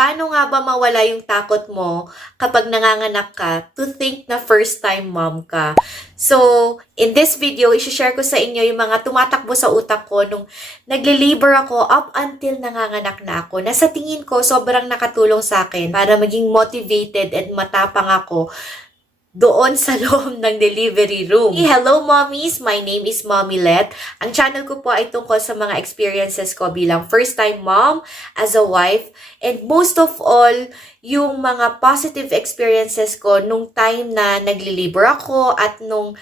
Paano nga ba mawala yung takot mo kapag nanganganak ka to think na first time mom ka? So, in this video, isi-share ko sa inyo yung mga tumatakbo sa utak ko nung nagle-labor ako up until nanganganak na ako. Na sa tingin ko, sobrang nakatulong sa akin para maging motivated and matapang ako doon sa loob ng delivery room. Hey, hello mommies! My name is Mommy Let. Ang channel ko po ay tungkol sa mga experiences ko bilang first-time mom, as a wife, and most of all, yung mga positive experiences ko nung time na nagli-labor ako at nung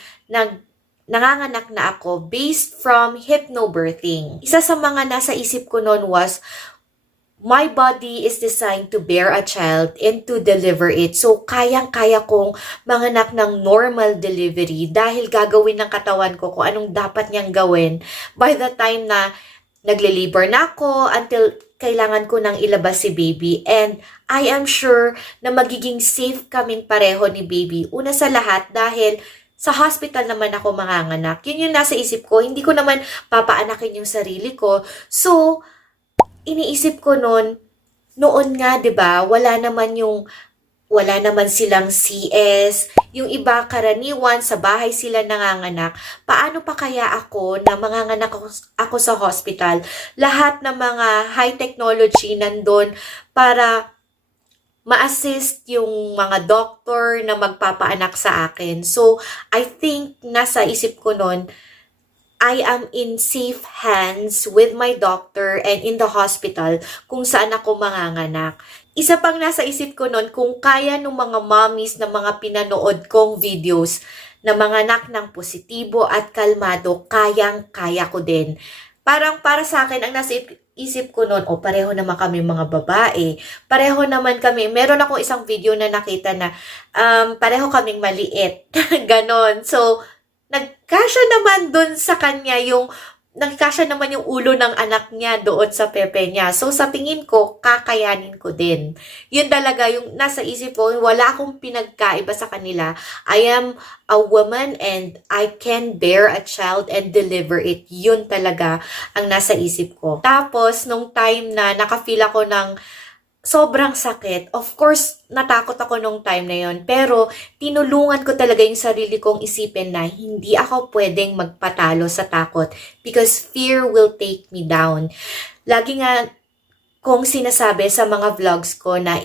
nanganganak na ako based from hypnobirthing. Isa sa mga nasa isip ko noon was, my body is designed to bear a child and to deliver it. So, kayang-kaya kong manganak ng normal delivery dahil gagawin ng katawan ko kung anong dapat niyang gawin by the time na nagle-labor na ako until kailangan ko nang ilabas si baby. And I am sure na magiging safe kaming pareho ni baby. Una sa lahat dahil sa hospital naman ako manganganak. Yun yung nasa isip ko. Hindi ko naman papaanakin yung sarili ko. So, iniisip ko noon nga 'di ba, wala naman silang CS, yung iba karaniwan sa bahay sila nanganganak. Paano pa kaya ako na manganganak ako sa hospital? Lahat ng mga high technology nandun para ma-assist yung mga doctor na magpapaanak sa akin. So, I think nasa isip ko noon, I am in safe hands with my doctor and in the hospital kung saan ako manganganak. Isa pang nasa isip ko noon, kung kaya ng mga mommies na mga pinanood kong videos na manganak ng positibo at kalmado, kayang-kaya ko din. Parang para sa akin, ang nasa isip ko noon, pareho naman kami mga babae. Pareho naman kami. Meron akong isang video na nakita na pareho kaming maliit. Ganon. So, nagkasya naman dun sa kanya nagkasya naman yung ulo ng anak niya doon sa pepe niya. So, sa tingin ko, kakayanin ko din. Yun talaga yung nasa isip ko, wala akong pinagkaiba sa kanila. I am a woman and I can bear a child and deliver it. Yun talaga ang nasa isip ko. Tapos, nung time na nakafeel ako ng sobrang sakit. Of course, natakot ako nung time na yon. Pero, tinulungan ko talaga yung sarili kong isipin na hindi ako pwedeng magpatalo sa takot because fear will take me down. Lagi nga kong sinasabi sa mga vlogs ko na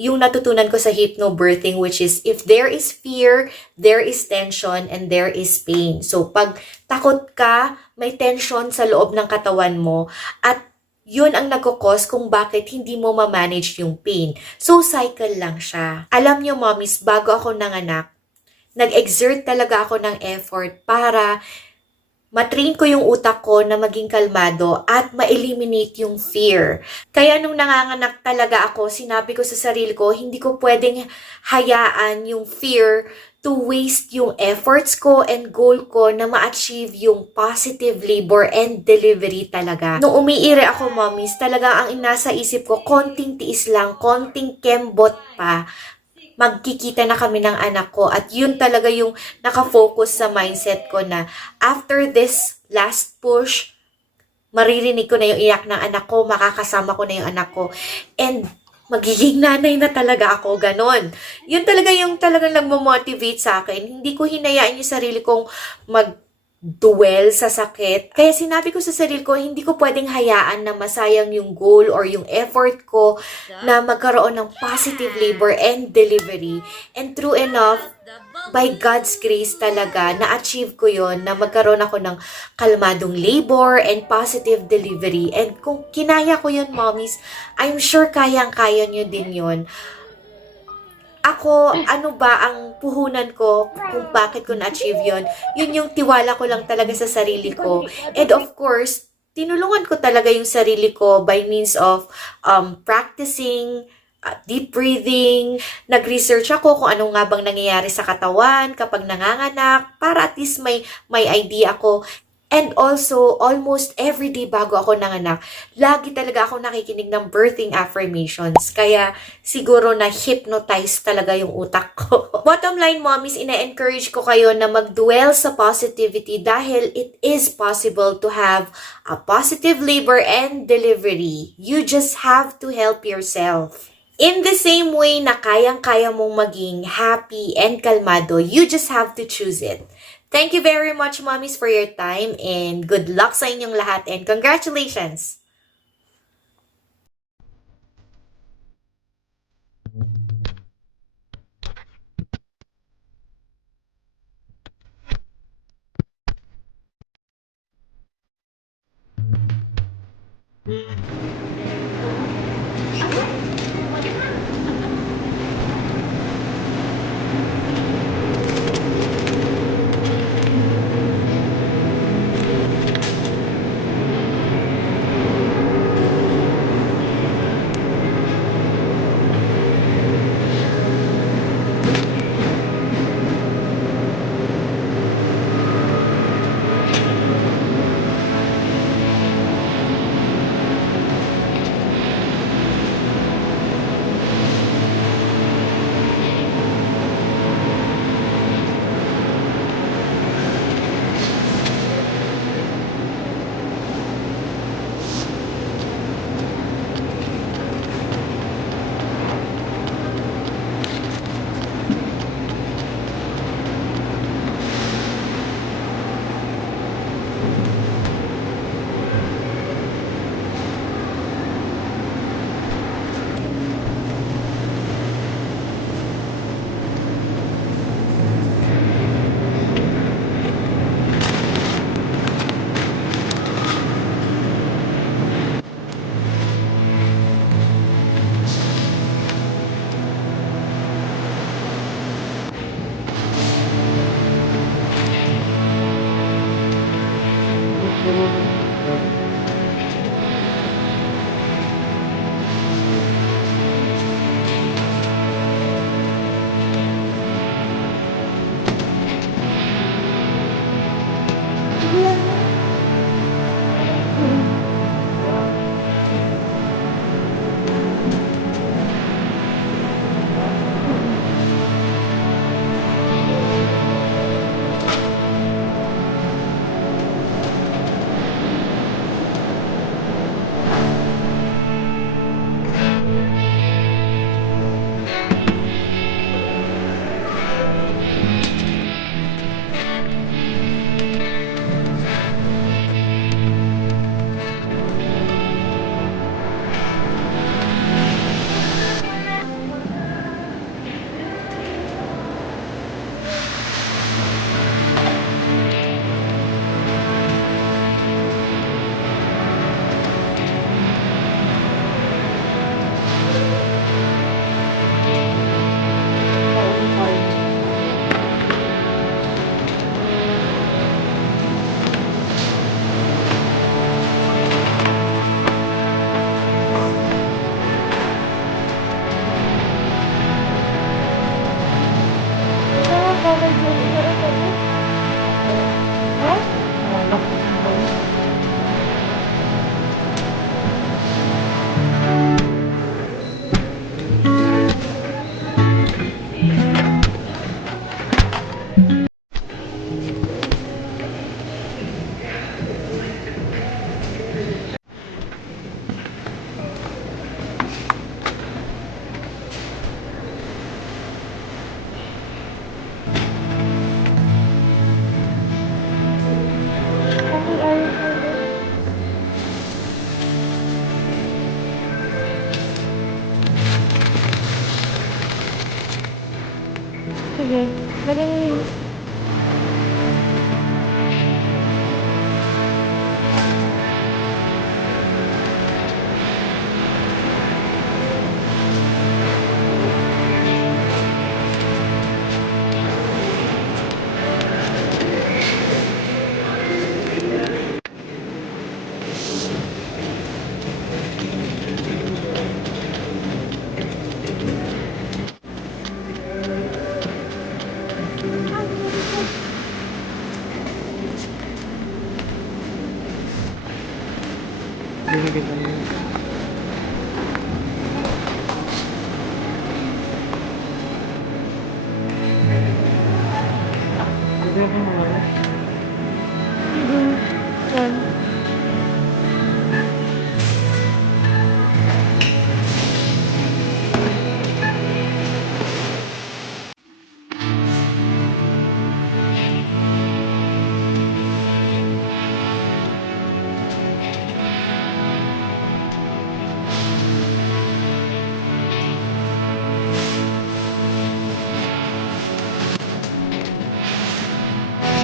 yung natutunan ko sa hypnobirthing, which is if there is fear, there is tension, and there is pain. So, pag takot ka, may tension sa loob ng katawan mo at yun ang nagkakos kung bakit hindi mo ma-manage yung pain. So, cycle lang siya. Alam nyo, mommies, bago ako nanganak, nag-exert talaga ako ng effort para matrain ko yung utak ko na maging kalmado at ma-eliminate yung fear. Kaya nung nanganganak talaga ako, sinabi ko sa sarili ko, hindi ko pwedeng hayaan yung fear to waste yung efforts ko and goal ko na ma-achieve yung positive labor and delivery talaga. Nung umiire ako, mommies, talaga ang inasa isip ko, konting tiis lang, konting kembot pa, magkikita na kami ng anak ko. At yun talaga yung nakafocus sa mindset ko na after this last push, maririnig ko na yung iyak ng anak ko, makakasama ko na yung anak ko. And magiging nanay na talaga ako, ganon. Yun talaga yung talagang nagmo-motivate sa akin. Hindi ko hinayaan yung sarili kong mag-dwell sa sakit. Kaya sinabi ko sa sarili ko, hindi ko pwedeng hayaan na masayang yung goal or yung effort ko na magkaroon ng positive labor and delivery. And true enough, by God's grace talaga, na-achieve ko yon na magkaroon ako ng kalmadong labor and positive delivery. And kung kinaya ko yun, mommies, I'm sure kayang-kaya nyo din yun. Ako, ano ba ang puhunan ko kung bakit ko na-achieve yon? Yun yung tiwala ko lang talaga sa sarili ko. And of course, tinulungan ko talaga yung sarili ko by means of practicing deep breathing. Nag-research ako kung ano nga bang nangyayari sa katawan kapag nanganganak para at least may idea ako. And also, almost every day bago ako nanganak, lagi talaga ako nakikinig ng birthing affirmations. Kaya siguro na-hypnotize talaga yung utak ko. Bottom line, mommies, ina-encourage ko kayo na mag-dwell sa positivity dahil it is possible to have a positive labor and delivery. You just have to help yourself. In the same way na kayang-kaya mong maging happy and kalmado, you just have to choose it. Thank you very much, mommies, for your time and good luck sa inyong lahat and congratulations! Sige, galing. kita niyo